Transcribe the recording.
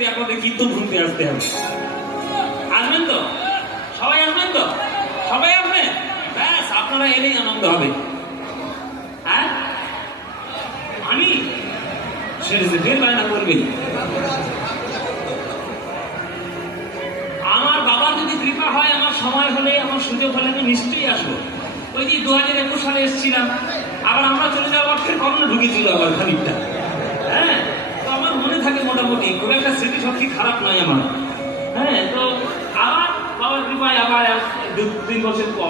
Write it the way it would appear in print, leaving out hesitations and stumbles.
মন্দিরে আপনাদের কীর্তন শুনতে আসতে হবে। আসবেন তো? সবাই আসবেন তো? সবাই আসবেন? ব্যাস, আপনারা এলেই আনন্দ হবে। হ্যাঁ, আমি সেরেছে ফের বায়না করবে। আমার বাবার যদি কৃপা হয়, আমার সময় হলে, আমার সুযোগ হলে আমি নিশ্চয়ই আসবো। ওই যে 2021 সালে এসেছিলাম, আবার আমরা চলে যাওয়ার ফের করোনা ঢুকেছিল আবার খানিকটা। হ্যাঁ, তো আমার মনে থাকে মোটামুটি, খুব একটা স্মৃতি শক্তি খারাপ নয় আমার। হ্যাঁ, তো আবার বাবার কৃপায় আবার 2-3 বছর পর